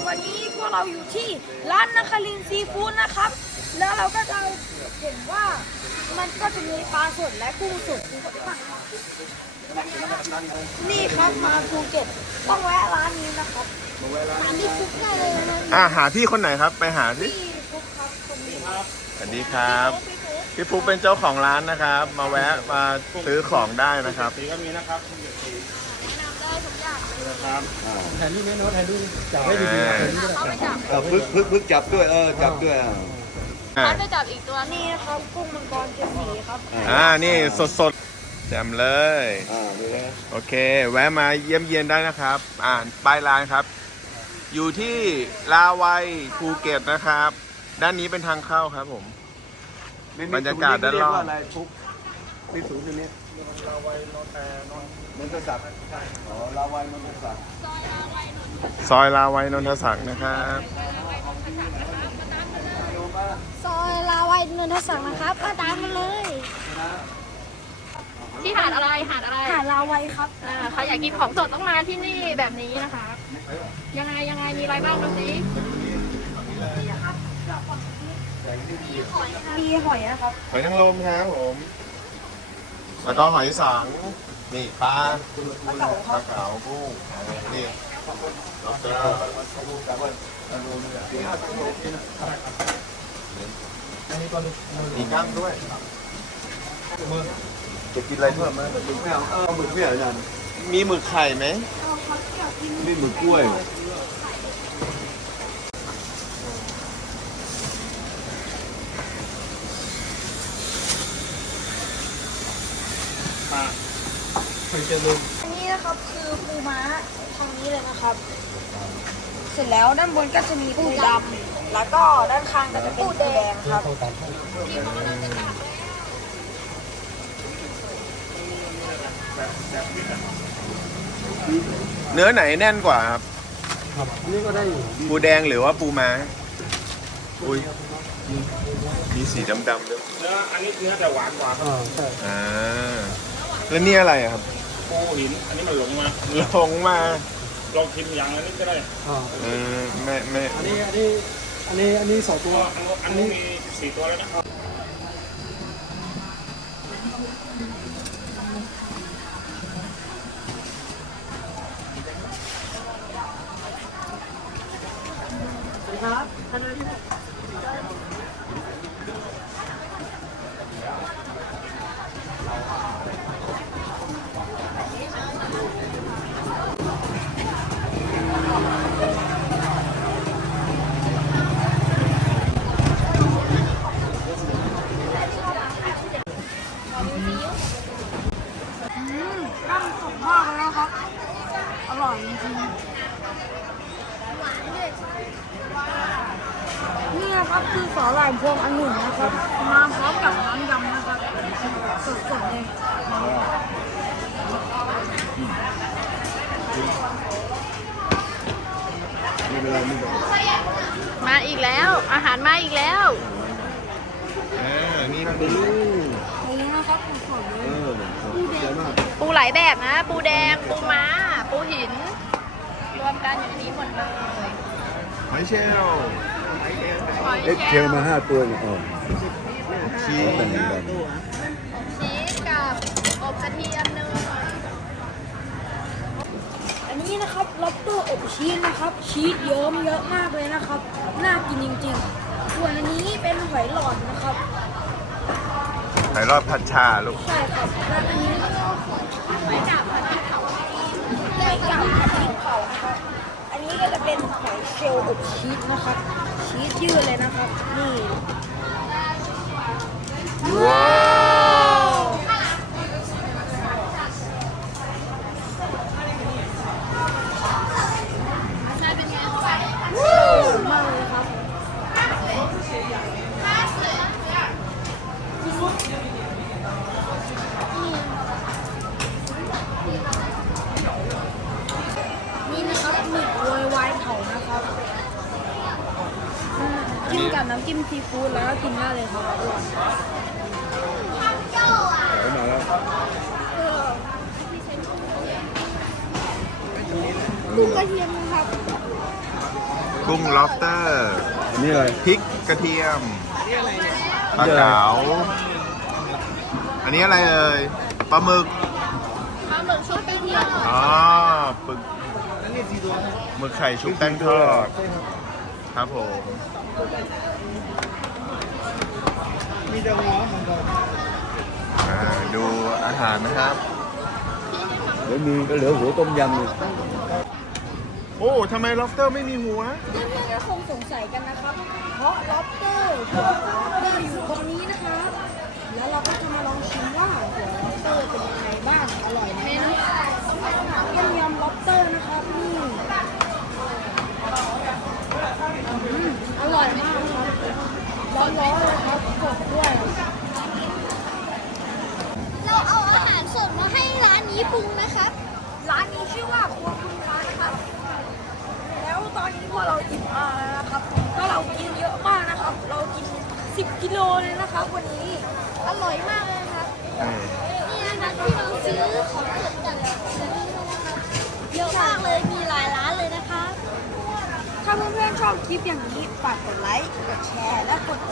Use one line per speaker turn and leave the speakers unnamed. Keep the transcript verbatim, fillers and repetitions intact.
วันนี้พวกเราอยู่ที่ร้านนครินทร์ซีฟู้ดนะครับแล้วเราก็จะเห็นว่ามันก็จะมีปลาสดและกุ้งสดนี่ครับมาภูเก็ตต้องแวะร้านนี้นะครับร้านที่ฟุกได้เลยนะ
อ่าหาพี่คนไหนครับไปหาสิ
พี่ฟุกครับคนนี้
สวัสดีครับพี่ฟุกเป็นเจ้าของร้านนะครับ มาแวะมาซื้อของได้นะครับ
สีก็มีนะครับ
แนะนำได้ทุกอย่างเลย
นะครับ
ถ่ายรูปไหมโน้ตถ่ายรูปจับให้ดีๆถ่ายรูปก็ได้
เอาไปจับ
เออพึกพึกพึกจับด้วยเออจับด้วยอ่ะ
อ่า
เอาไปจับอีกตัวนี้นะครับกุ้งมังกรเจ็ดสีครับ
อ่านี่สดสดๆแจ่มเลย
อ่าดูนะ
โอเค แวะมาเยี่ยมเยียนได้นะครับ อ่าป้ายร้านครับ อยู่ที่ลาวัยภูเก็ตนะครับ ด้านนี้เป็นทางเข้าครับผม บรรยากาศด้านล่าง
เรียกว่าอะไรทุกนี่สูงตัวนี้
ลาวัยโนแต่นอน
นนทศักดิ์อ๋อลาวัยนนทศักดิ์
ซอยลาวัยนนทศักดิ์นะครับ
ซอยลาวัยนนทศักดิ์นะครับมาตามมาเลย
ที่หาดอะไรหาดอะไร
หาดลาวัยครับ
อ่าใครอยากกินของสดต้องมาที่นี่แบบนี้นะคะ ยังไงยังไงมีอะไรบ้างดูสิ
มีหอยนะครับ
หอยนางรมครับผม แล้วก็หอยสัง นี่ปลาปลาเก๋าปลาเก๋ากุ้งนี่ล็อบสเตอร์มีกั้งด้วย จะกินอะไรเพิ่มไหม
หมึกไม่เอาเออหมึกไม่เอานั่น
มีหมึกไข่ไหม
นี่หมึกกล้วย
คุยจะลืม
อันนี้นะครับคือปูม้าทางนี้เลยนะครับ เสร็จแล้วด้านบนก็จะมีปูดำแล้วก็ด้านข้างก็จะเป็นปูแดงครับ
เข้ากัน
เนื้อไหนแน่นกว่าครับ
ครับอันนี้ก็ได้อยู่
ปูแดงหรือว่าปูม้า อุ้ย มีสีดำๆด้วย
เนื้ออันนี้เนื้อแต่หวานกว่าครับ
อ่าใช่
อ่า แล้วนี่อะไรอะครับ
ปูหิน อันนี้มันหลงมา
ลงมา
ลองชิมอย่างอันนี้ก็ได้
อ่า
เออไม่ไม่
อันนี้อันนี้อันนี้อันนี้สองตัว
อันนี้อันนี้มีสี่ตัวแล้วนะ
ตั้งสดมากเลยนะครับ อร่อยจริงๆนี่นะครับคือสาหร่ายพวงองุ่นนะครับ มาพร้อมกับน้ำยำนะครับ สดๆเลย
นี่เวลานี่แบบ
มาอีกแล้ว อาหารมาอีกแล้ว
อ่านี่มัน
อืม
นี่นะครับสดๆเล
เอย อขอบใจมาก
ปูหลายแบบนะ ปูแดง ปูม้า ปูหิน รวมกันอยู่ในนี้หมดเลย
หอยเชลล์
หอย
เอ็ก
เช
เท
ล
ล
ล์
มาห้าตัวเนี่ยอ๋อ
ชีส
แต่งแบบ
ชีสกับอบกระเทียมเนย
อันนี้นะครับล็อบสเตอร์อบชีสนะครับ ชีสเยิ้มเยอะมากเลยนะครับ น่ากินจริงๆ ส่วนอันนี้เป็นหอยหลอดนะครับ
หอยรอดผัดชาลูก
ใช่ครับและอันนี้ก็หอยจับผัดพริกเผาหอยจับผัดพริกเผานะครับ อันนี้ก็จะเป็นหอยเชลล์อบชีสนะครับ ชีสยืดเลยนะครับ นี่ ว้าวว้าวมากเลยครับ นี่นะครับหมึกโรยวายเผานะครับอืมจิ้มกับน้ำจิ้มซีฟู้ดแล้วก็กินได้เลยครับอร่อย
เอามาแล้ว
ลูกกระเทียมนะครับ
กุ้ง lobster
อันนี้อะไร
พริกกระเทียมปลาเก๋าอันนี้อะไรเอ่ยปลาหมึก
ปลาหมึกชุบแป้งทอด
อ๋อปึกหมึกไข่ชุบแป้งทอดครับผม
มีแต่หัวมันก็
อ่าดูอาหารนะครับ
เดี๋ยวมีก็เหลือหัวต้มยำเลย
โอ้ทำไม lobster ไม่มีหัว
เพื่อนๆก็คงสงสัยกันนะครับ เพราะ lobster หัว lobster อยู่ตรงนี้นะครับ แล้วเราก็จะมาลองชิมว่าหัว lobster เป็นยังไงบ้าง อร่อยไหมนะต้มยำ lobster นะครับนี่อืมอร่อยมากครับร้อนๆเลยครับกดด้วย
เราเอาอาหารสดมาให้ร้านนี้ปรุงนะครับ
ร้านนี้ชื่อว่าครัวคุณร้านนะครับ แล้วตอนนี้พอเราอิ่มมาแล้วนะครับ ก็เรากินเยอะมากนะครับ เรากินสิบกิโลเลยนะครับวันนี้
อร่อยมากเลยนะครับ นี่นะคะที่เราซื้อของสดจากเซเว่นนะครับ เยอะมากเลย มีหลายร้านเลยนะคะ
ถ้าเพื่อนๆชอบคลิปอย่างนี้ฝากกดไลค์ กดแชร์ และกด